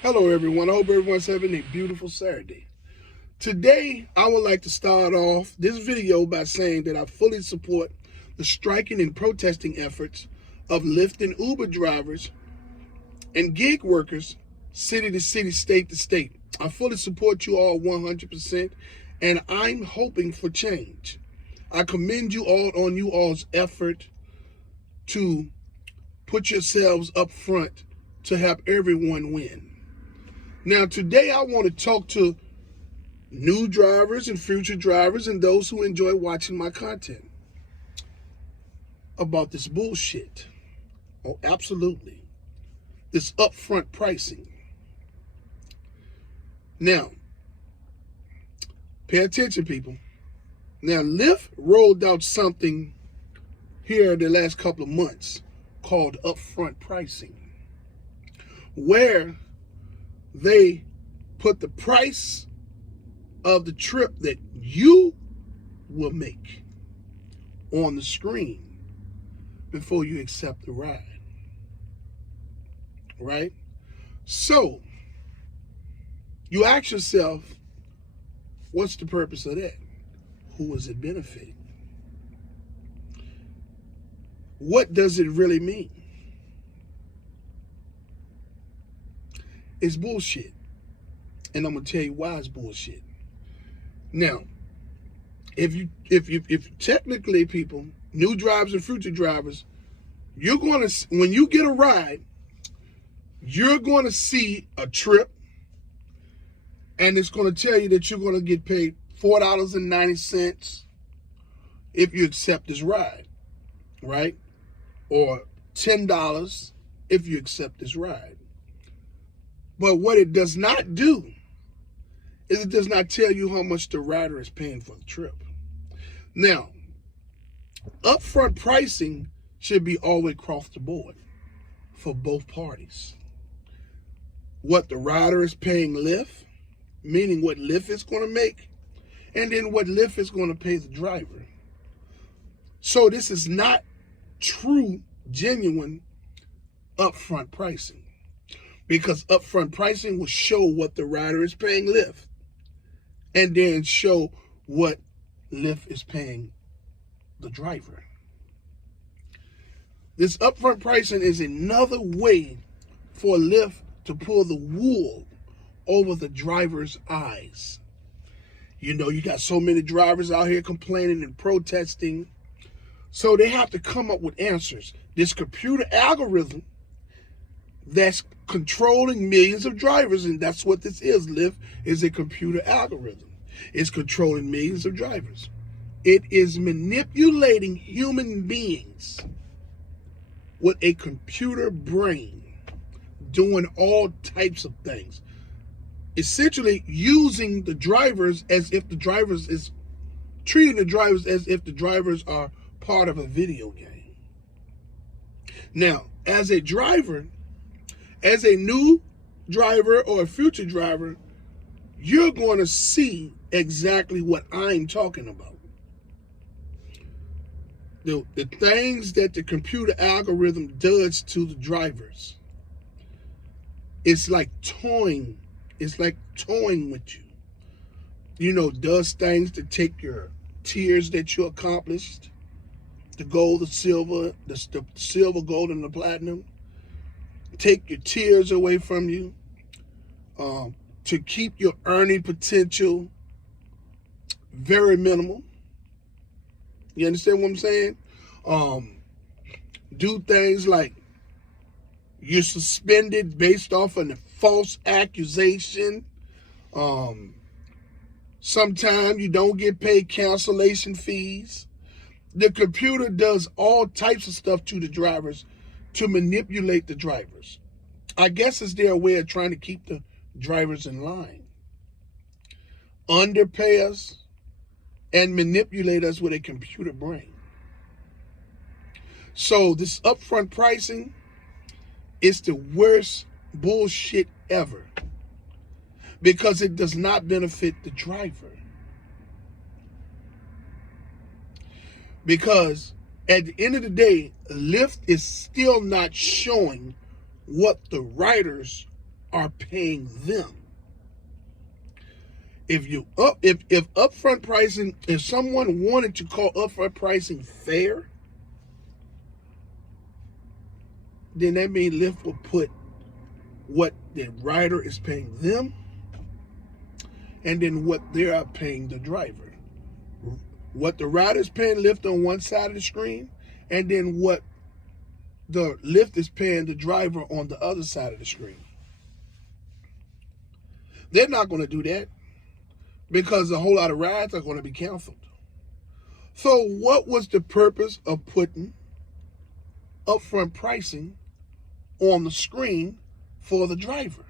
Hello everyone, I hope everyone's having a beautiful Saturday. Today, I would like to start off this video by saying that I fully support the striking and protesting efforts of Lyft and Uber drivers and gig workers, city to city, state to state. I fully support you all 100%, and I'm hoping for change. I commend you all on you all's effort to put yourselves up front to help everyone win. Now, today I want to talk to new drivers and future drivers and those who enjoy watching my content about this bullshit. Oh, absolutely. This upfront pricing. Now, pay attention, people. Now, Lyft rolled out something here the last couple of months called upfront pricing, where they put the price of the trip that you will make on the screen before you accept the ride. Right? So, you ask yourself, what's the purpose of that? Who is it benefiting? What does it really mean? It's bullshit. And I'm gonna tell you why it's bullshit. Now, if you technically, people, new drivers and future drivers, you're gonna, when you get a ride, you're gonna see a trip, and it's gonna tell you that you're gonna get paid $4.90 if you accept this ride, right? Or $10 if you accept this ride. But what it does not do is it does not tell you how much the rider is paying for the trip. Now, upfront pricing should be always across the board for both parties. What the rider is paying Lyft, meaning what Lyft is going to make, and then what Lyft is going to pay the driver. So this is not true, genuine upfront pricing. Because upfront pricing will show what the rider is paying Lyft, and then show what Lyft is paying the driver. This upfront pricing is another way for Lyft to pull the wool over the driver's eyes. You know, you got so many drivers out here complaining and protesting, so they have to come up with answers. This computer algorithm that's controlling millions of drivers, and that's what this is. Lyft is a computer algorithm. It's controlling millions of drivers. It is manipulating human beings with a computer brain, doing all types of things. Essentially using the drivers as if the drivers is treating the drivers as if the drivers are part of a video game. Now, as a driver, as a new driver or a future driver, you're going to see exactly what I'm talking about. The things that the computer algorithm does to the drivers. It's like toying. It's like toying with you. You know, does things to take your tiers that you accomplished, the gold, the silver, the silver, gold, and the platinum. Take your tears away from you, to keep your earning potential very minimal. You understand what I'm saying? Do things like you're suspended based off of a false accusation. Sometimes you don't get paid cancellation fees. The computer does all types of stuff to the drivers to manipulate the drivers. I guess it's their way of trying to keep the drivers in line. Underpay us and manipulate us with a computer brain. So this upfront pricing is the worst bullshit ever, because it does not benefit the driver. Because at the end of the day, Lyft is still not showing what the riders are paying them. If upfront pricing, if someone wanted to call upfront pricing fair, then that means Lyft will put what the rider is paying them and then what they are paying the driver. What the rider is paying Lyft on one side of the screen, and then what the Lyft is paying the driver on the other side of the screen. They're not going to do that because a whole lot of rides are going to be canceled. So what was the purpose of putting upfront pricing on the screen for the driver?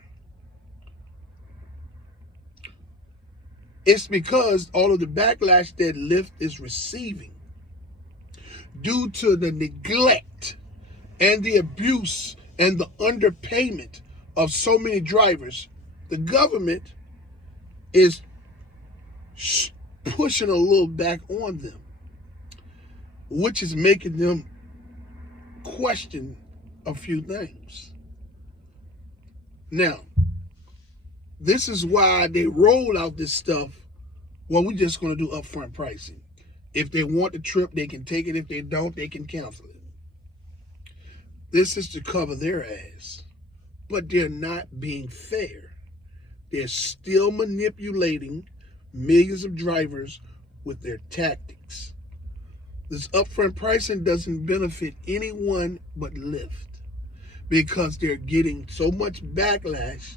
It's because all of the backlash that Lyft is receiving due to the neglect and the abuse and the underpayment of so many drivers, the government is pushing a little back on them, which is making them question a few things. Now, this is why they roll out this stuff. Well, we're just going to do upfront pricing. If they want the trip, they can take it. If they don't, they can cancel it. This is to cover their ass. But they're not being fair. They're still manipulating millions of drivers with their tactics. This upfront pricing doesn't benefit anyone but Lyft because they're getting so much backlash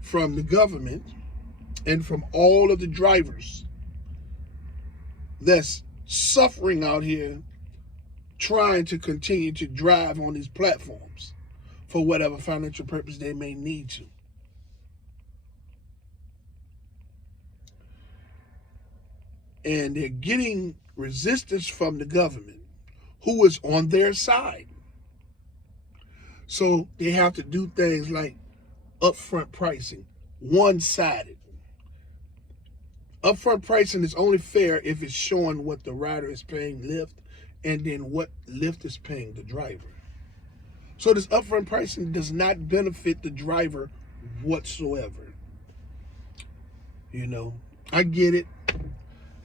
from the government and from all of the drivers that's suffering out here trying to continue to drive on these platforms for whatever financial purpose they may need to. And they're getting resistance from the government, who is on their side. So they have to do things like upfront pricing, one-sided. Upfront pricing is only fair if it's showing what the rider is paying Lyft and then what Lyft is paying the driver. So this upfront pricing does not benefit the driver whatsoever. You know, I get it.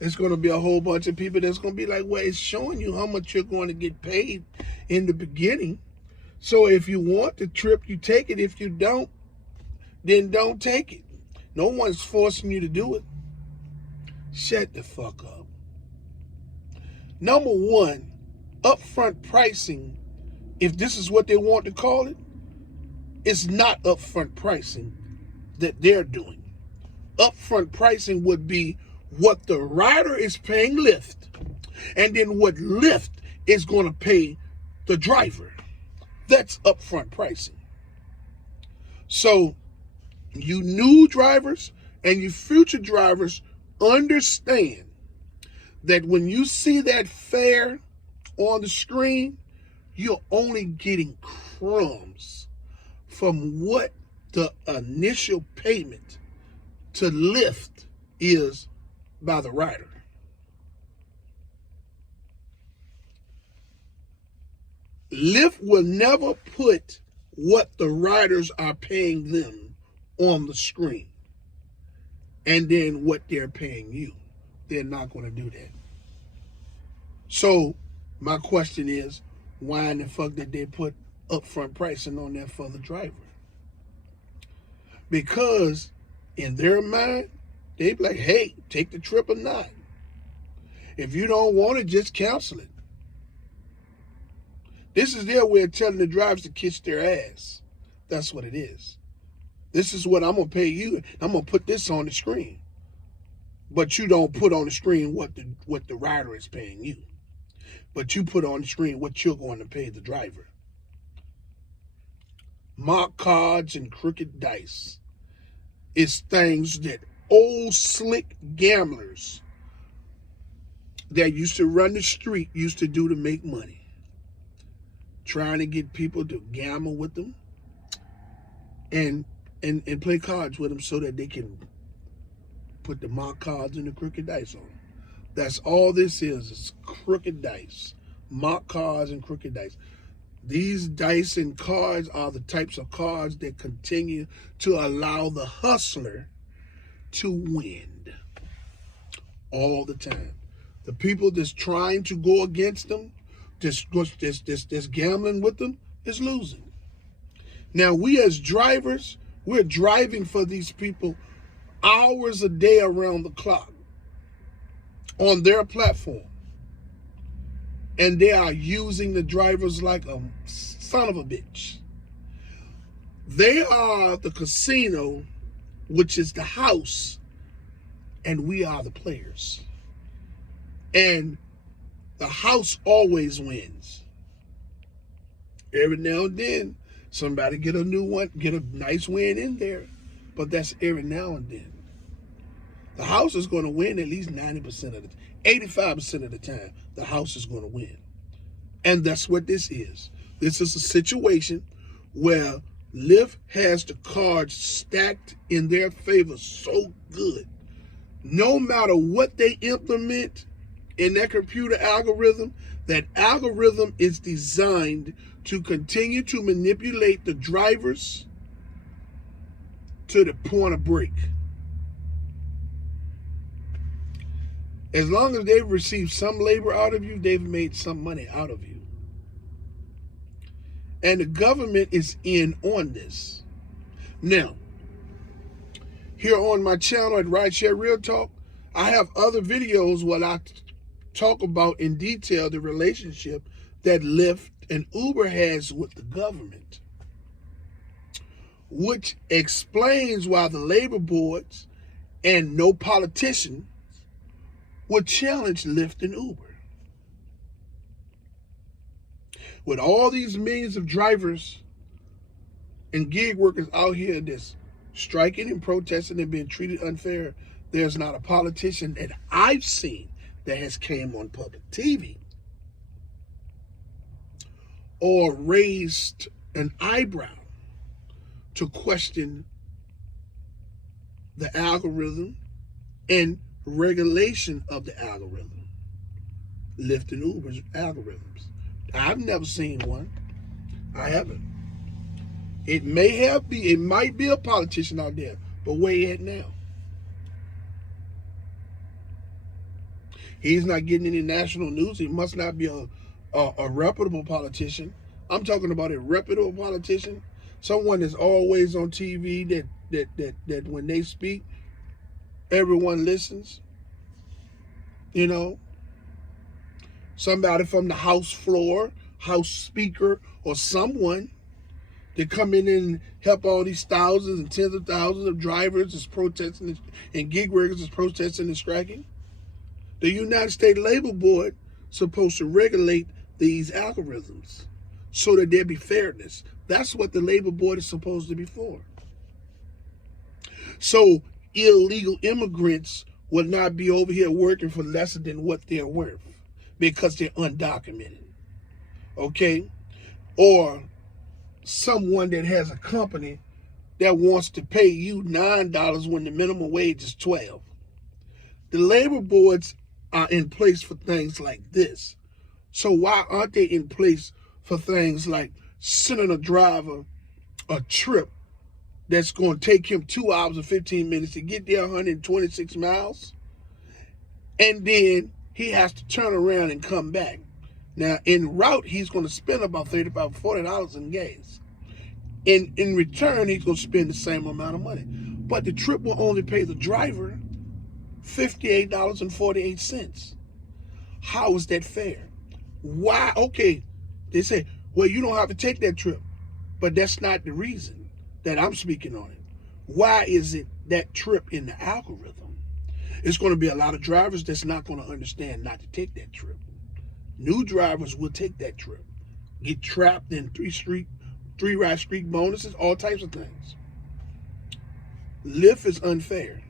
It's going to be a whole bunch of people that's going to be like, well, it's showing you how much you're going to get paid in the beginning. So if you want the trip, you take it. If you don't, then don't take it. No one's forcing you to do it. Shut the fuck up. Number one, upfront pricing, if this is what they want to call it, it's not upfront pricing that they're doing. Upfront pricing would be what the rider is paying Lyft, and then what Lyft is going to pay the driver. That's upfront pricing. So you new drivers and you future drivers understand that when you see that fare on the screen, you're only getting crumbs from what the initial payment to Lyft is by the rider. Lyft will never put what the riders are paying them on the screen and then what they're paying you. They're not going to do that. So my question is, why in the fuck did they put upfront pricing on there for the driver? Because in their mind, they be like, hey, take the trip or not. If you don't want it, just cancel it. This is their way of telling the drivers to kiss their ass. That's what it is. This is what I'm going to pay you. I'm going to put this on the screen. But you don't put on the screen what the rider is paying you. But you put on the screen what you're going to pay the driver. Mock cards and crooked dice is things that old slick gamblers that used to run the street used to do to make money. Trying to get people to gamble with them and play cards with them so that they can put the mock cards and the crooked dice on. That's all this is. It's crooked dice. Mock cards and crooked dice. These Dyson cards are the types of cards that continue to allow the hustler to win all the time. The people that's trying to go against them, just gambling with them, is losing. Now, we as drivers, we're driving for these people hours a day around the clock on their platform. And they are using the drivers like a son of a bitch. They are the casino, which is the house, and we are the players. And the house always wins. Every now and then, somebody get a new one, get a nice win in there, but that's every now and then. The house is going to win at least 90% of the 85% of the time. The house is going to win. And that's what this is. This is a situation where Lyft has the cards stacked in their favor so good. No matter what they implement in that computer algorithm, that algorithm is designed to continue to manipulate the drivers to the point of break. As long as they've received some labor out of you, they've made some money out of you. And the government is in on this. Now, here on my channel at Rideshare RealTalk, I have other videos where I talk about in detail the relationship that Lyft and Uber has with the government, which explains why the labor boards and no politician would challenge Lyft and Uber. With all these millions of drivers and gig workers out here that's striking and protesting and being treated unfair, there's not a politician that I've seen that has came on public TV or raised an eyebrow to question the algorithm and regulation of the algorithm, Lyft and Uber's algorithms. I've never seen one. I haven't. It might be a politician out there, but where he at now? He's not getting any national news. He must not be a reputable politician. I'm talking about a reputable politician, someone that's always on TV that when they speak, everyone listens. You know, somebody from the House floor, House Speaker, or someone that come in and help all these thousands and tens of thousands of drivers that's protesting and gig workers that's protesting and striking. The United States Labor Board is supposed to regulate these algorithms so that there be fairness. That's what the Labor Board is supposed to be for. So illegal immigrants will not be over here working for less than what they're worth because they're undocumented. Okay? Or someone that has a company that wants to pay you $9 when the minimum wage is $12. The labor boards are in place for things like this. So why aren't they in place for things like sending a driver a trip that's going to take him 2 hours and 15 minutes to get there 126 miles? And then he has to turn around and come back. Now, en route, he's going to spend about $35, $40 in gas. In return, he's going to spend the same amount of money. But the trip will only pay the driver $58.48. How is that fair? Why? Okay, they say, well, you don't have to take that trip. But that's not the reason that I'm speaking on it. Why is it that trip in the algorithm? It's going to be a lot of drivers that's not going to understand not to take that trip. New drivers will take that trip. Get trapped in three ride streak bonuses, all types of things. Lyft is unfair.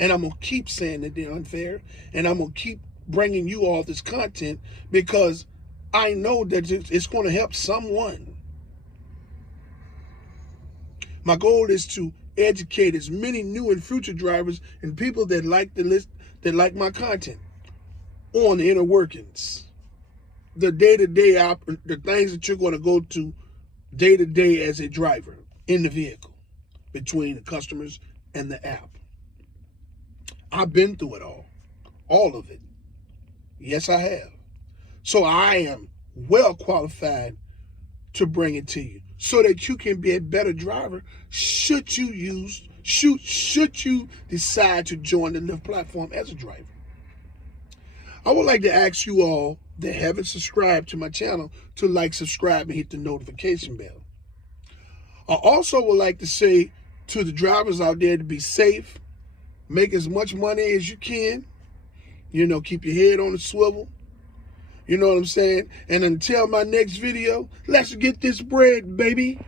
And I'm going to keep saying that they're unfair. And I'm going to keep bringing you all this content because I know that it's going to help someone. My goal is to educate as many new and future drivers and people that like the list, that like my content on the inner workings the day-to-day the things that you're going to go to day-to-day as a driver in the vehicle between the customers and the app. I've been through it all of it. Yes, I have. So I am well qualified to bring it to you so that you can be a better driver should you decide to join the Lyft platform as a driver. I would like to ask you all that haven't subscribed to my channel to like, subscribe, and hit the notification bell. I also would like to say to the drivers out there to be safe, make as much money as you can, keep your head on the swivel. You know what I'm saying? And until my next video, let's get this bread, baby.